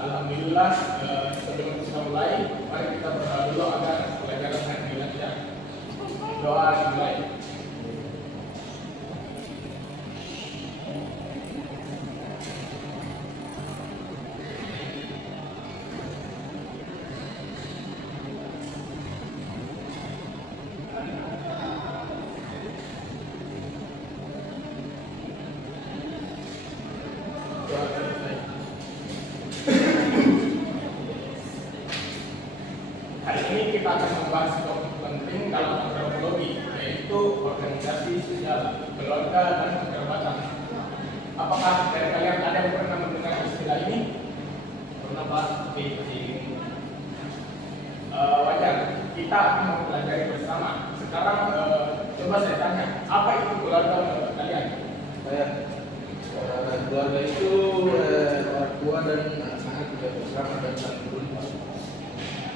Alhamdulillah, sebelum kita mulai, mari kita berdoa dulu agar pelajaran hari ini lancar. Doa dimulai. Doa dimulai. Hari ini kita akan membahas topik penting dalam antropologi, yaitu organisasi sosial, keluarga, dan kekerabatan. Apakah dari kalian ada yang pernah mendengar istilah ini? Pernah, Pak? Wajar, kita akan mempelajari bersama. Sekarang coba saya tanya, apa itu keluarga menurut kalian? Keluarga itu orang tua dan anak juga bersama dan saling berlimpah.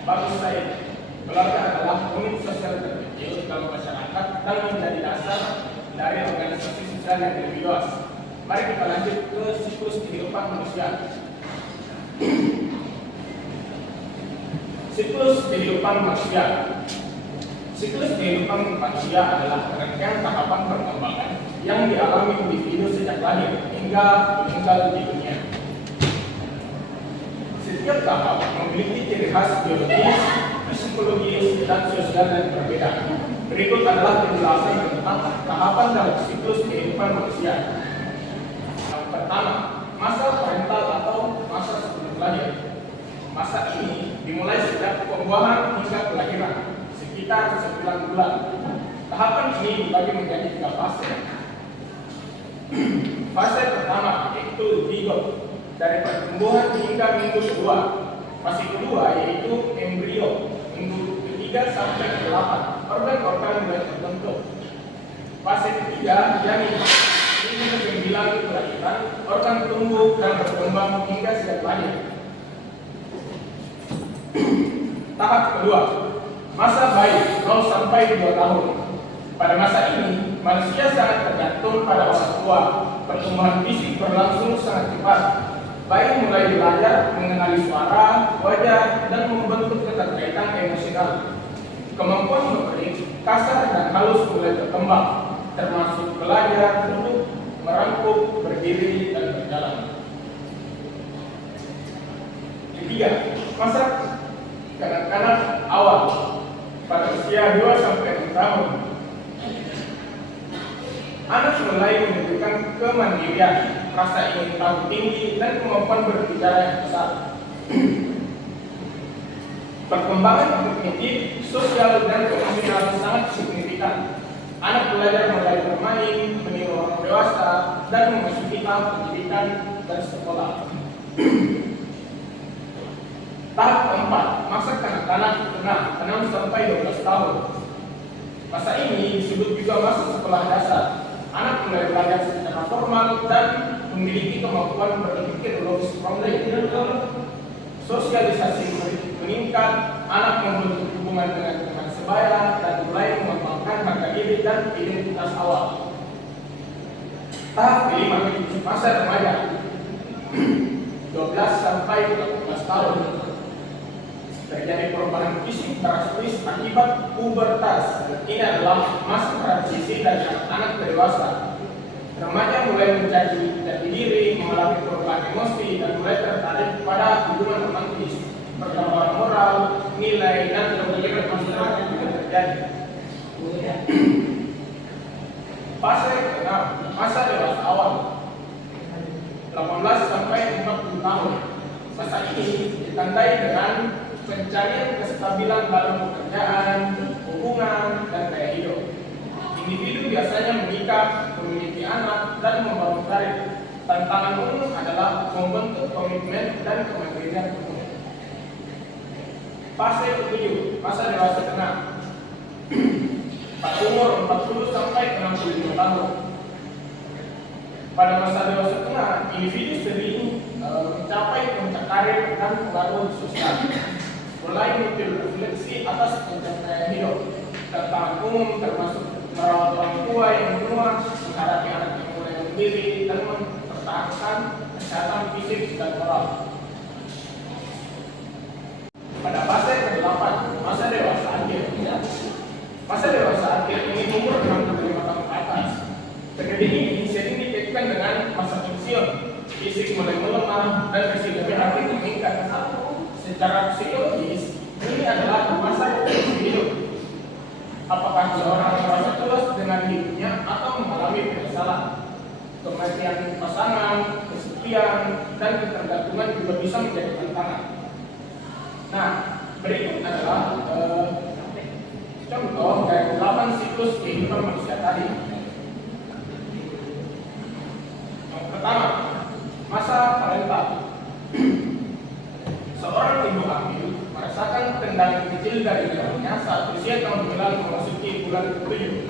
Bagus saya. Keluarga adalah unit sosial terkecil dalam masyarakat dan menjadi dasar dari organisasi sosial yang lebih luas. Mari kita lanjut ke siklus kehidupan manusia. Siklus kehidupan manusia. Siklus kehidupan manusia adalah rangkaian tahapan perkembangan yang dialami individu sejak lahir hingga meninggal di dunia. Setiap tahap memiliki ciri khas biologis, psikologis, dan sosial yang berbeda. Berikut adalah penjelasan tentang tahapan dalam siklus kehidupan manusia. Yang pertama, masa parental atau masa sebelum lahir. Masa ini dimulai sejak pembuahan hingga kelahiran, sekitar 9 bulan. Tahapan ini dibagi menjadi 3 fase. Fase pertama yaitu zigot, dari pertumbuhan hingga minggu kedua. Fase kedua yaitu embrio, minggu ketiga sampai ke-8. Organ-organ mulai terbentuk. Fase ketiga janin, minggu ke-9 kelahiran, organ tumbuh dan berkembang hingga siap lahir. Tahap kedua, masa bayi 0 sampai 2 tahun. Pada masa ini, manusia sangat tergantung pada orang tua. Pertumbuhan fisik berlangsung sangat cepat. Bayi mulai belajar mengenali suara, wajah, dan membentuk keterkaitan emosional. Kemampuan motorik, kasar dan halus mulai berkembang, termasuk belajar, duduk, merangkuk, berdiri, dan berjalan. Ketiga, masa kanak-kanak awal pada usia 2 sampai 6 tahun. Anak mulai menunjukkan kemandirian, rasa ingin tahu tinggi, dan kemampuan berbicara yang besar. Perkembangan kognitif, sosial, dan emosional sangat signifikan. Anak belajar mulai bermain, meniru orang dewasa, dan memasuki tahap pendidikan dan sekolah. Tahap keempat, masa kanak-kanak tengah 6 sampai 12 tahun. Masa ini disebut juga masa sekolah dasar. Anak mulai belajar secara formal dan memiliki kemampuan berpikir logis kompleks. Sosialisasi meningkat, anak membentuk hubungan dengan teman sebaya dan mulai mengembangkan harga diri dan identitas awal. Tahap kelima, masa remaja 12 sampai 18 tahun. Terjadi perubahan fisik drastis akibat pubertas. Ini adalah masa transisi dari anak ke dewasa. Remaja mulai menjadi jati diri, mengalami perubahan emosi, dan mulai tertarik pada hubungan romantis. Perkembangan moral, nilai, dan berbagai masalah juga terjadi. Fase ke-6, masa dewasa awal 18 sampai 40 tahun. Masa ini ditandai dengan pencarian kestabilan dalam pekerjaan, hubungan, dan gaya hidup. Individu biasanya menikah, memiliki anak, dan membangun karir. Tantangan umum adalah membentuk komitmen dan kemandirian penuh. Fase ke-7, masa dewasa tengah. Pada umur 40 sampai 65 tahun. Pada masa dewasa tengah, individu sering mencapai puncak karir dan pengaruh sosial. Mulai muncul refleksi atas pencapaian hidup. Tantangan umum termasuk merawat orang tua yang menua, menghadapi anak yang mulai mandiri, dan mempertahankan kesehatan fisik dan moral. Secara psikologis, ini adalah masa evolusi hidup. Apakah seorang merasa puas dengan hidupnya atau mengalami penyesalan? Kematian pasangan, kesepian, dan ketergantungan juga bisa menjadi tantangan. Nah, berikut adalah contoh dari 8 siklus kehidupan manusia tadi. Yang pertama, masa parental. Seorang ibu hamil merasakan tendangan kecil dari dalamnya saat usia tahun 9 memasuki bulan ke-7.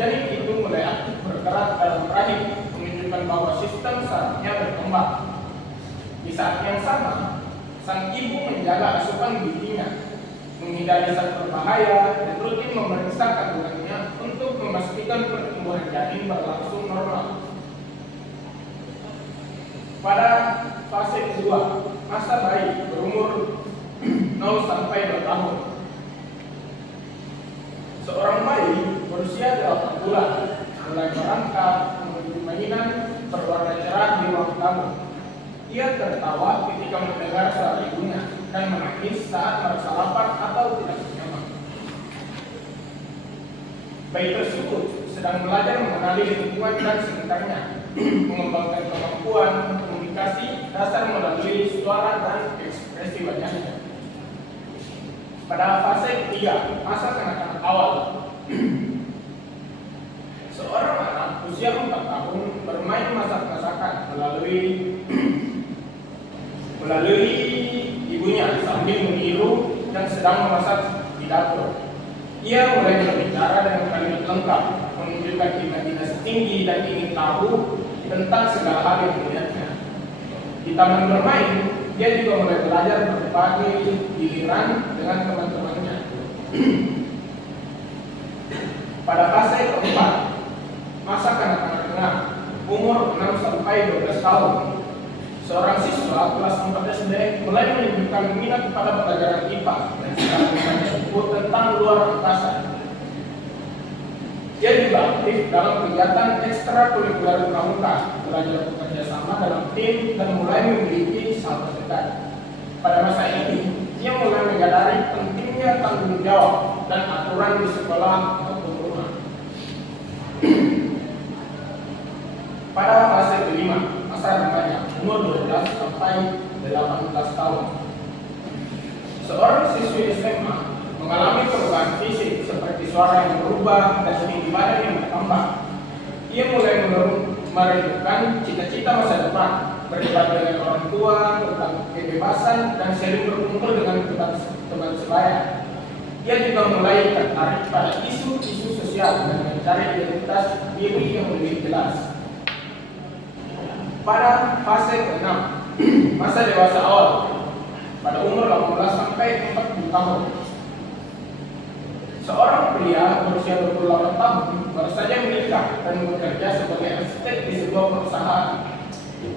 Jadi itu mulai aktif bergerak dalam rahim, menunjukkan bahwa sistem sarafnya berkembang. Di saat yang sama, sang ibu menjaga asupan gizinya, menghindari zat berbahaya, dan rutin memeriksa kandungannya untuk memastikan pertumbuhan janin berlangsung normal. Pada fase kedua, masa bayi berumur 0 sampai 2 tahun. Seorang bayi berusia 8 bulan mulai merangkak, menuju mainan berwarna cerah di ruang tamu. Ia tertawa ketika mendengar suara ibunya dan menangis saat merasa lapar atau tidak nyaman. Bayi tersebut sedang belajar mengenali lingkungan dan sekitarnya, mengembangkan kemampuan komunikasi dasar melalui suara dan ekspresi wajahnya. Pada fase ketiga, masa kanak-kanak awal, seorang anak usia 4 tahun bermain masak-masakan melalui ibunya sambil meniru dan sedang memasak di dapur. Ia mulai berbicara dengan kalimat lengkap, menunjukkan imajinasi tinggi dan ingin tahu tentang segala hal yang dilihatnya. Di taman bermain, dia juga mulai belajar berbagai giliran dengan teman-temannya. Pada fase keempat, masa kanak-kanak tengah, umur 6 sampai 12 tahun, seorang siswa kelas 4 SD mulai menunjukkan minat pada pelajaran IPA dan sedang membaca buku tentang luar angkasa. Dia juga aktif dalam kegiatan ekstrakurikuler pramuka, belajar bekerja sama dalam tim, dan mulai memiliki sahabat dekat. Pada masa ini, dia mulai menyadari pentingnya tanggung jawab dan aturan di sekolah maupun rumah. Pada fase kelima, masa remaja, umur 12 sampai 18 tahun. Seorang siswi SMA mengalami perubahan fisik seperti suara yang berubah dan tinggi badan yang bertambah. Ia mulai merindukan cita-cita masa depan, berdebat dengan orang tua tentang kebebasan dan sering berkumpul dengan teman sebaya. Ia juga mulai tertarik pada isu-isu sosial dan mencari identitas diri yang lebih jelas. Pada fase ke-6, masa dewasa awal, pada umur 18 sampai 40 tahun. Seorang pria berusia 28 tahun baru saja menikah dan bekerja sebagai arsitek di sebuah perusahaan.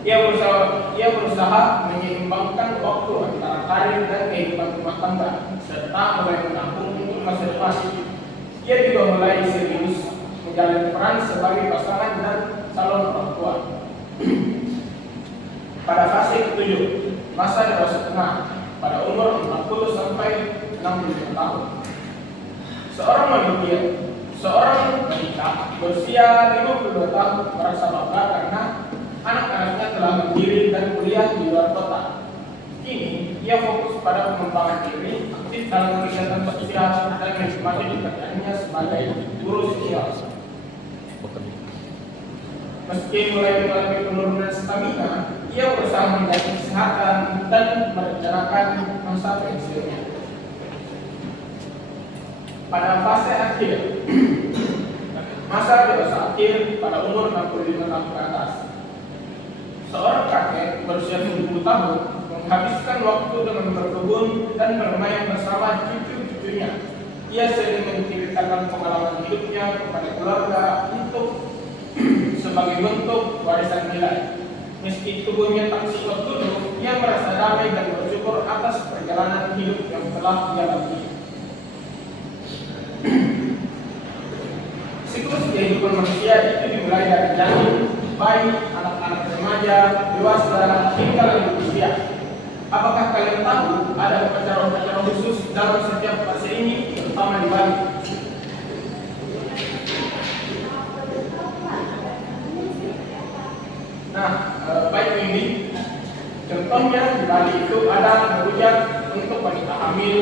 Ia berusaha menyeimbangkan waktu antara karir dan kehidupan rumah tangga, serta mulai menabung untuk masa depan. Ia juga mulai serius menjalani peran sebagai pasangan dan calon orang tua. Pada fase ke-7, masa dewasa tengah, pada umur 40 sampai 65 tahun. Seorang wanita berusia 52 tahun merasa bangga karena anak-anaknya telah mandiri dan kuliah di luar kota. Kini, ia fokus pada pengembangan diri, aktif dalam kegiatan sosial, dan menikmati pekerjaannya sebagai guru sosial. Meski mulai mengalami penurunan stamina, ia berusaha menjaga kesehatan dan merencanakan masa pensiunnya. Pada fase akhir, masa dewasa akhir pada umur 65 tahun ke atas. Seorang kakek berusia 70 tahun menghabiskan waktu dengan berkebun dan bermain bersama cucu-cucunya. Ia sering menceritakan pengalaman hidupnya kepada keluarga sebagai bentuk warisan nilai. Meski tubuhnya tak sekuat dulu, ia merasa damai dan bersyukur atas perjalanan hidup yang telah dia lalui. Siklus kehidupan manusia itu dimulai dari janin, bayi, anak-anak remaja, dewasa, hingga lanjut usia. Apakah kalian tahu ada khusus dalam setiap fase ini, terutama di Bali. Nah, baik ini contohnya di Bali itu ada merujak untuk wanita hamil,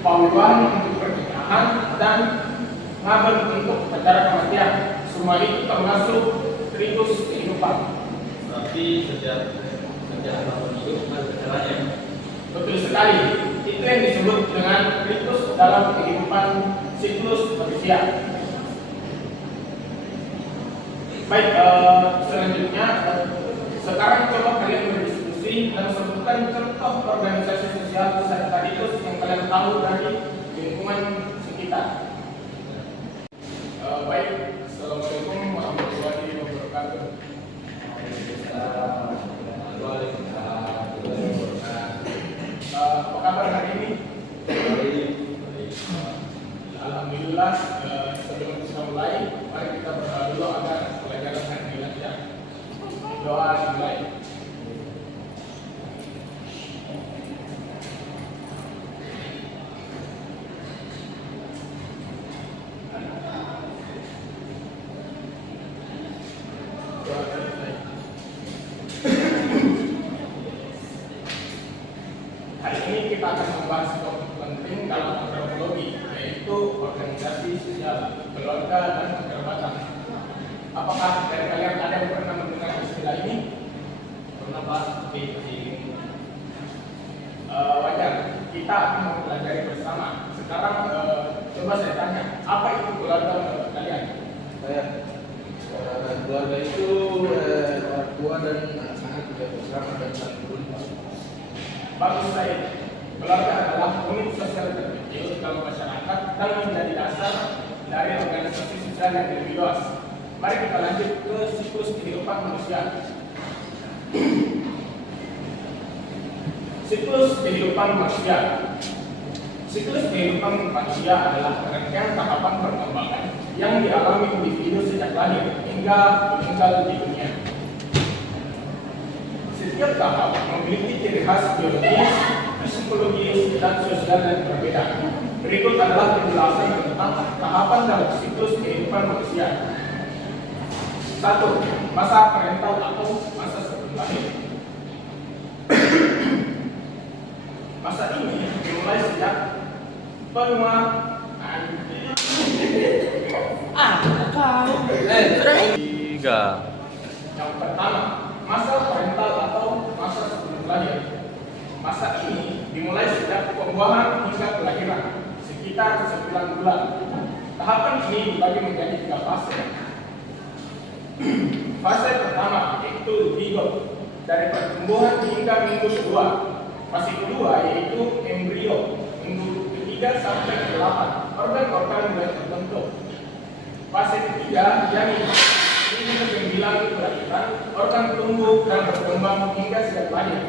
pawiwan untuk pernikahan, dan ngaben untuk upacara kematian. Semua itu termasuk ritus kehidupan. Berarti setiap tahun hidup ada caranya. Betul sekali. Itu yang disebut dengan ritus dalam kehidupan siklus manusia. Baik, selanjutnya sekarang coba kalian berdiskusi dan sebutkan contoh organisasi sosial sekaligus yang kalian tahu dari lingkungan sekitar. Baik, assalamualaikum warahmatullahi wabarakatuh. Apa kabar hari ini? Alhamdulillah. Sebelum kita mulai, mari kita berdoa dulu agar pelajaran hari ini lancar. Doa dimulai. Hari ini kita akan membahas topik penting dalam antropologi, yaitu organisasi sosial, keluarga, dan kekerabatan. Apakah dari kalian ada yang pernah mendengar istilah ini? Pernah Pak? Wajar, kita akan mempelajari bersama. Sekarang coba saya tanya, apa itu keluarga menurut kalian? Keluarga itu orang tua dan anak-anak juga bersama dan saling berhubungan. Bagus saya. Keluarga adalah unit sosial terkecil dalam masyarakat dan menjadi dasar dari organisasi sosial yang lebih luas. Mari kita lanjut ke siklus kehidupan manusia. Siklus kehidupan manusia. Siklus kehidupan manusia adalah rangkaian tahapan perkembangan yang dialami individu sejak lahir hingga meninggal di dunia. Setiap tahap memiliki ciri khas biologis, psikologis, dan sosial yang berbeda. Berikut adalah penjelasan tentang tahapan dalam siklus kehidupan manusia. 1. Masa parental atau masa sebelum lahir. Masa ini dimulai sejak penguasaan. 3. Yang pertama, masa parental atau masa sebelum lahir. Masa ini dimulai sejak pembuahan hingga kelahiran, sekitar 9 bulan. Tahapan ini dibagi menjadi 3 fase. Fase pertama yaitu zigot, dari pertumbuhan hingga minggu kedua. Fase kedua yaitu embrio, minggu ketiga sampai ke-8. Organ-organ mulai terbentuk. Fase ketiga janin, minggu ke-9 kelahiran, organ tumbuh dan berkembang hingga siap lahir.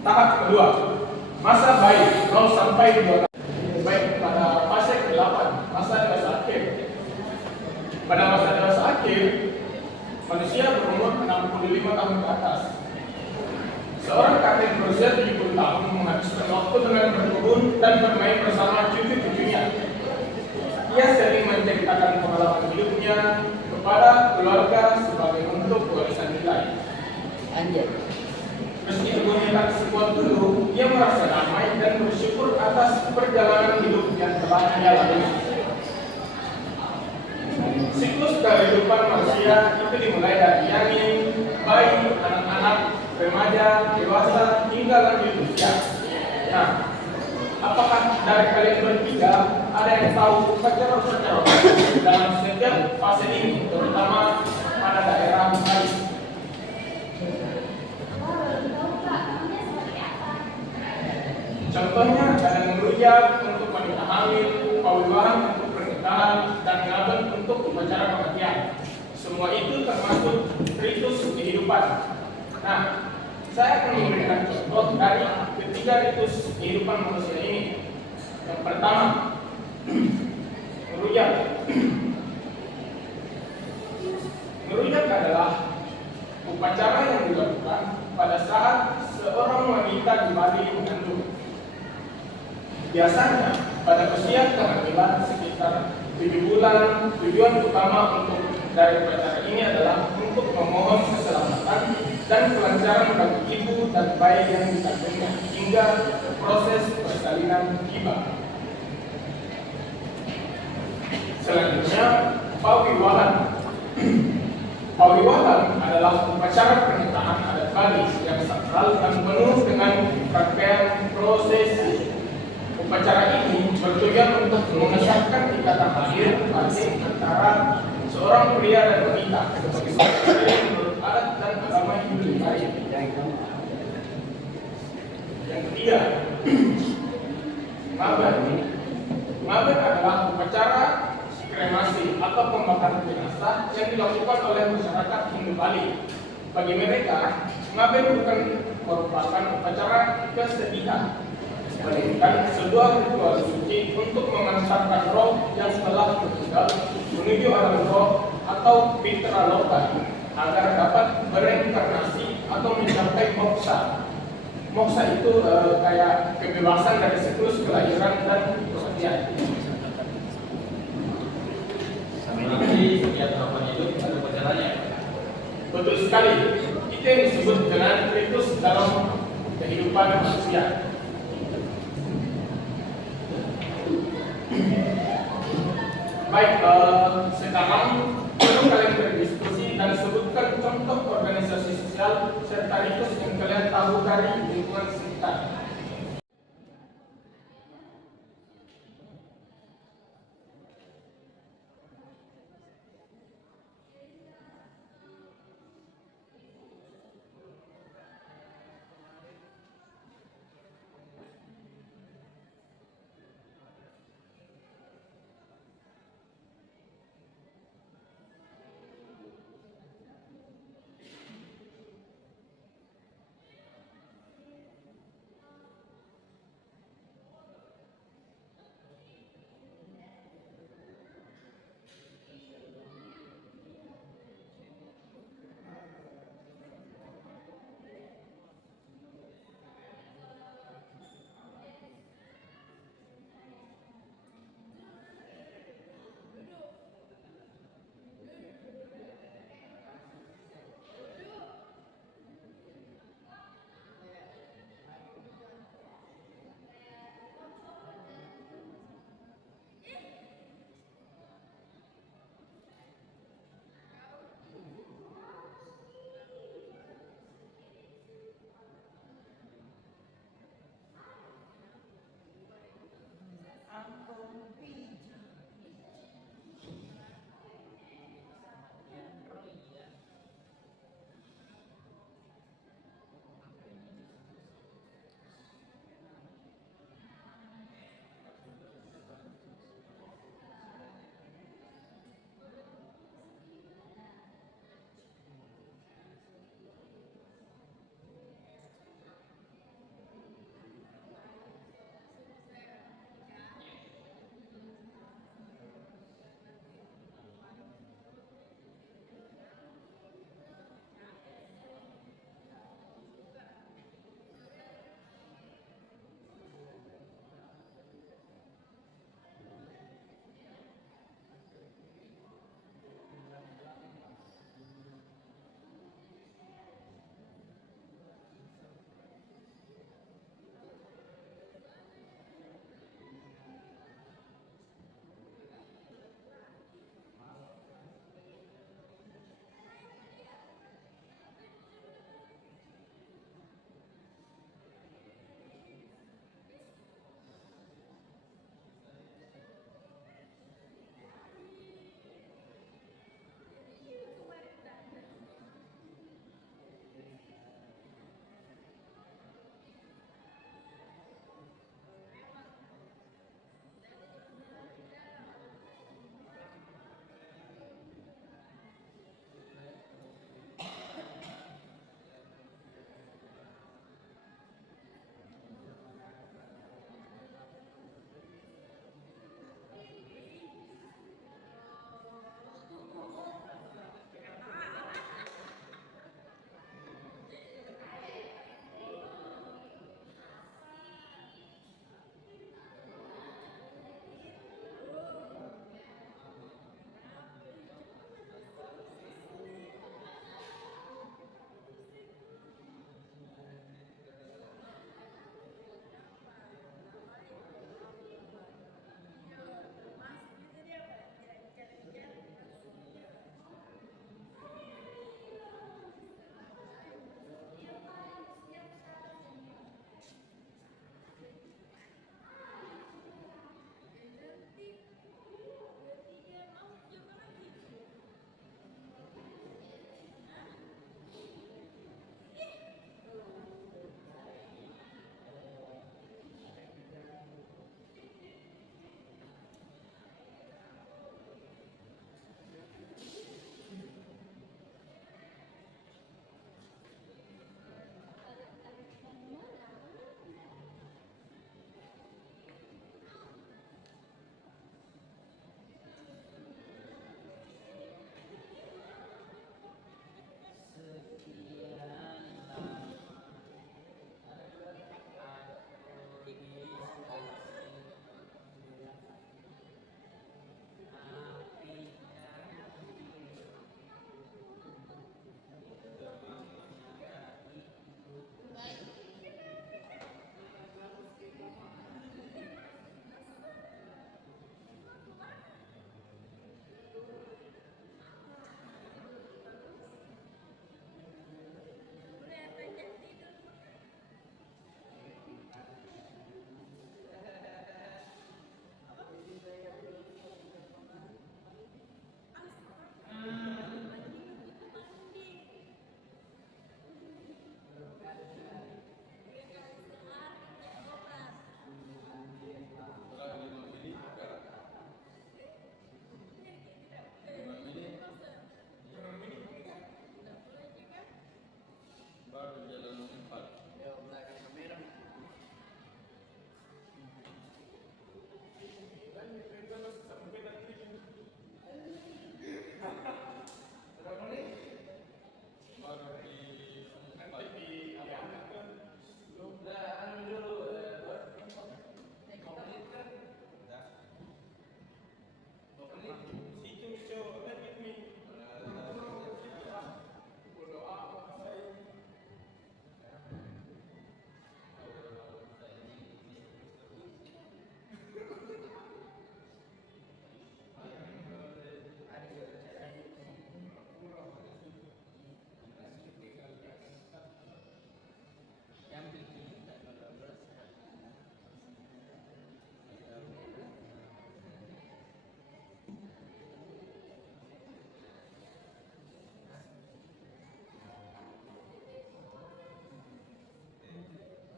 Tahap kedua, masa bayi 0 sampai 2 tahun. Baik, pada fase ke-8, masa dewasa akhir. Pada masa dewasa akhir, manusia berumur 65 tahun ke atas. Seorang kakek berusia 70 tahun menghabiskan waktu dengan berkebun dan bermain bersama cucu-cucunya. Ia sering menceritakan pengalaman hidupnya kepada keluarga sebagai bentuk warisan nilai. Meski tubuhnya tak sekuat dulu, ia merasa damai dan bersyukur atas perjalanan hidup yang telah ia lalui. Siklus kehidupan manusia itu dimulai dari janin, bayi, anak-anak, remaja, dewasa, hingga lanjut usia. Nah, apakah dari kalian bertiga ada yang tahu upacara-upacara dalam setiap fase ini, terutama pada daerah Bali? Contohnya ada merujak untuk wanita hamil, pawiwahan untuk pernikahan, dan ngaben untuk upacara kematian. Semua itu termasuk ritus kehidupan. Nah, saya akan memberikan contoh dari ketiga ritus kehidupan manusia ini. Yang pertama, merujak. Merujak adalah upacara yang dilakukan pada saat seorang wanita di Bali mengandung. Biasanya pada usia kehamilan sekitar 7 bulan, tujuan utama dari upacara ini adalah untuk memohon keselamatan dan kelancaran bagi ibu dan bayi yang dikandungnya hingga proses persalinan tiba. Selanjutnya, pawiwahan. Pawiwahan adalah upacara pernikahan adat Bali yang sakral dan penuh dengan rangkaian prosesi. Upacara ini bertujuan untuk mengesahkan ikatan lahir batin antara seorang pria dan wanita sebagai sesuatu yang menurut adat dan agama Hindu Bali. Yang ketiga, ngaben. Ngaben adalah upacara kremasi atau pembakaran jenazah yang dilakukan oleh masyarakat Hindu Bali. Bagi mereka, ngaben bukan merupakan upacara kesedihan, melainkan sebuah ritual suci untuk mengantarkan roh yang telah meninggal menuju alam roh atau mitra loka agar dapat bereinkarnasi atau mencapai moksa. Moksa itu kayak kebebasan dari siklus kelahiran dan kematian. Berarti setiap tahapan hidup ada upacaranya. Betul sekali. Itu yang disebut dengan ritus dalam kehidupan manusia. Baik, sekarang perlu kalian berdiskusi dan sebutkan contoh organisasi sosial serta ritus yang kalian tahu dari lingkungan sekitar.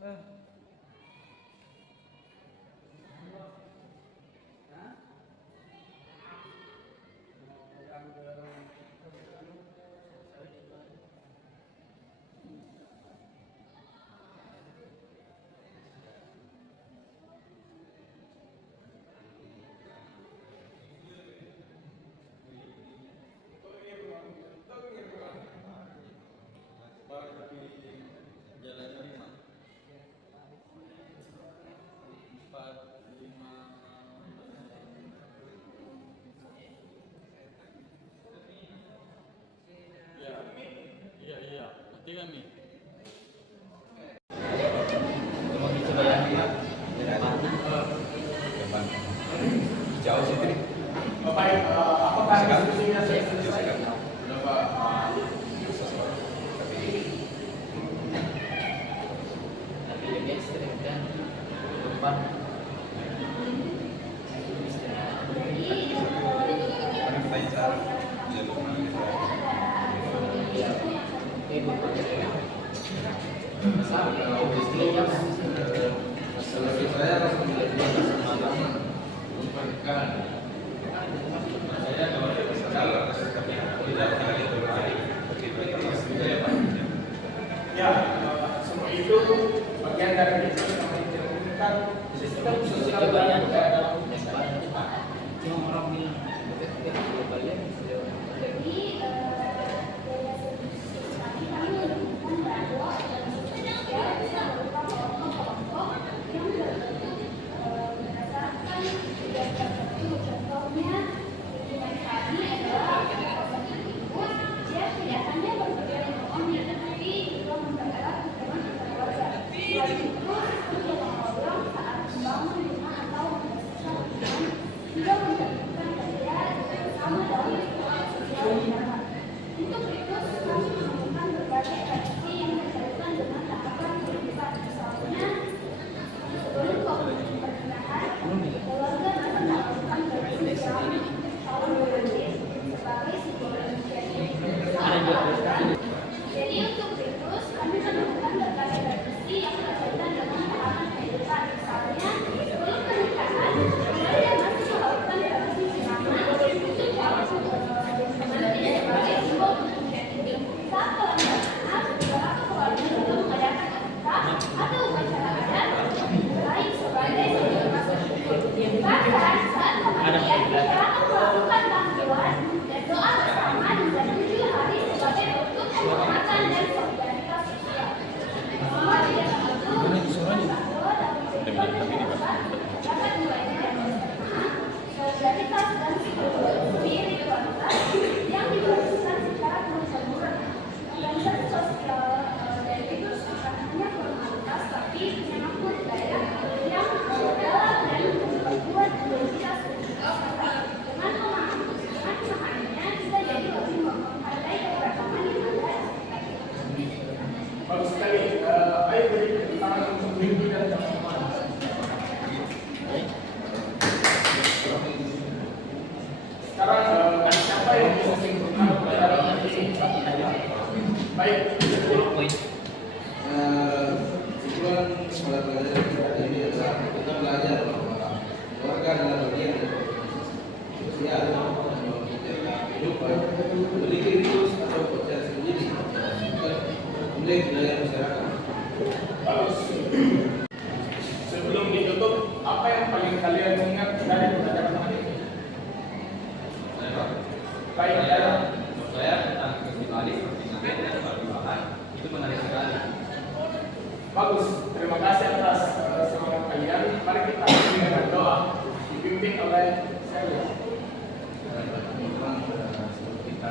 Jalan 4, 5. Iya, iya. Nanti kami. Jauh sih tadi. Baik, apakah diskusinya sudah selesai? Sudah Pak. Tapi lebih ekstrim kan depan Selagi saya langsung melihat semalam pernikahan. Saya kalau tidak pernah itu Ya, semua itu bagian dari itu yang mencerminkan sistem sosial dan budaya. yang orang bilang globalnya Jadi untuk Titus, kami menemukan berbagai tradisi yang berkaitan dengan pengalaman kehidupan. Misalnya, sebelum pernikahan, keluarga masih melakukan tradisi siraman untuk jauh sebagai simbol pernikahan. Saat pernikahan, beberapa keluarga juga mengadakan akikah atau upacara adat lain sebagai simbol rasa syukur. Bahkan saat kematian, mereka melakukan tahlilan dan doa bersama hingga 7 hari sebagai bentuk penghormatan dan solidaritas sosial. Semua tidak tertentu dapat mulainya dari kebersamaan, solidaritas dan spiritualitas yang dibariskan secara terus-menerus. Organisasi sosial dari itu bukan hanya formalitas, tapi menyangkut budaya yang dalam dan membuat identitas dengan pemahamannya kita jadi lebih menghargai keberagaman yang ada. Bagus sekali. Ayo beri tepuk tangan untuk Windy dan teman-teman. Sekarang siapa yang bisa singkirkan pelajaran ini? Baik. Tujuan pada pelajaran kita ini adalah kita belajar bahwa keluarga adalah bagian dari sosial dan menjaga kehidupan, memiliki ritmus atau upacara sendiri, nilai budaya masyarakat. Bagus. Sebelum ditutup, apa yang paling kalian ingat dari pelajaran hari ini? Baik, dalam saya tentang festivalis pertimbangan dan pertimbangan itu menarik sekali. bagus. Terima kasih atas semangat kalian. Mari kita akhiri dengan doa dipimpin oleh saya. Teman-teman, kita